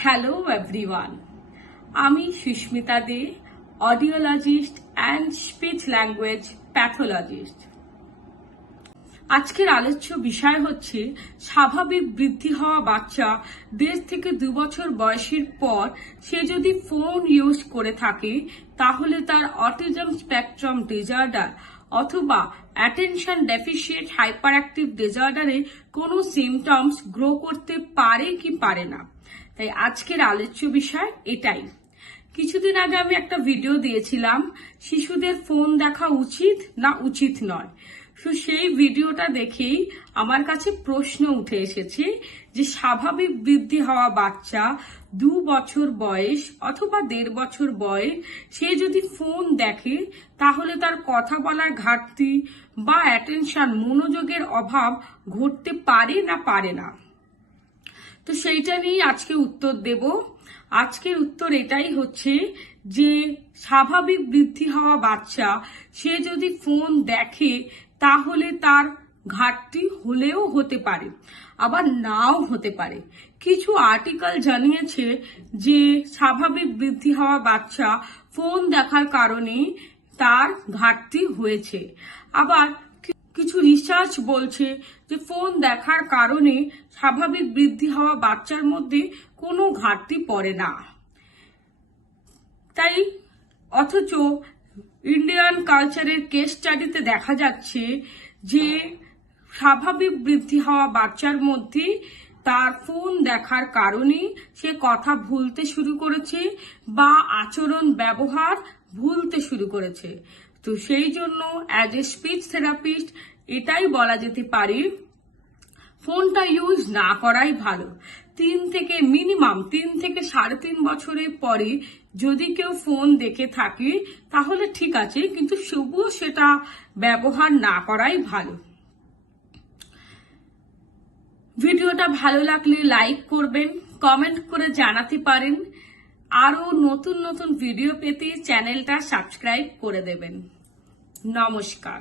Hello everyone, আমি Susmita Dey, audiologist and speech language pathologist. আজকের আলোচ্য বিষয় হচ্ছে স্বাভাবিক বৃদ্ধি হওয়া বাচ্চা 1.5 থেকে 2 বছর বয়সের পর সে যদি ফোন ইউজ করে থাকে তাহলে তার অটিজম স্পেকট্রাম ডিসঅর্ডার অথবা অ্যাটেনশন ডেফিসিয়েন্ট হাইপার অ্যাক্টিভ ডিসঅর্ডারে কোনো সিমটমস গ্রো করতে পারে কি পারে না। তাই আজকের আলোচ্য বিষয় এটাই। কিছুদিন আগে আমি একটা ভিডিও দিয়েছিলাম শিশুদের ফোন দেখা উচিত না উচিত নয়। তো সেই ভিডিওটা দেখেই আমার কাছে প্রশ্ন উঠে এসেছে যে স্বাভাবিক বৃদ্ধি হওয়া বাচ্চা 2 বছর বয়স অথবা 1.5 বছর বয়স সে যদি ফোন দেখে তাহলে তার কথা বলার ঘাটতি বা অ্যাটেনশন মনোযোগের অভাব ঘটতে পারে না পারে না। তো সেইটা নিয়ে আজকে উত্তর দেব। আজকের উত্তর এটাই হচ্ছে যে স্বাভাবিক বৃদ্ধি হওয়া বাচ্চা সে যদি ফোন দেখে তাহলে তার ঘাটতি হলেও হতে পারে, আবার নাও হতে পারে। কিছু আর্টিকেল জানিয়েছে যে স্বাভাবিক বৃদ্ধি হওয়া বাচ্চা ফোন দেখার কারণে তার ঘাটতি হয়েছে, আবার কিছু রিসার্চ বলছে যে ফোন দেখার কারণে স্বাভাবিক বৃদ্ধি হওয়া বাচ্চার মধ্যে কোনো ঘাটতি পড়ে না। তাই অথচ ইন্ডিয়ান কালচারের কেস স্টাডিতে দেখা যাচ্ছে যে স্বাভাবিক বৃদ্ধি হওয়া বাচ্চার মধ্যে তার ফোন দেখার কারণে সে কথা ভুলতে শুরু করেছে বা আচরণ ব্যবহার ভুলতে শুরু করেছে। তো সেই জন্য অ্যাজ এ স্পিচ থেরাপিস্ট এটাই বলা যেতে পারে ফোনটা ইউজ না করাই ভালো। 3 থেকে 3.5 বছরের পরে যদি কেউ ফোন দেখে থাকে তাহলে ঠিক আছে, কিন্তু তবুও সেটা ব্যবহার না করাই ভালো। ভিডিওটা ভালো লাগলে লাইক করবেন, কমেন্ট করে জানাতে পারেন। আরো নতুন নতুন ভিডিও পেতে চ্যানেলটা সাবস্ক্রাইব করে দেবেন। নমস্কার।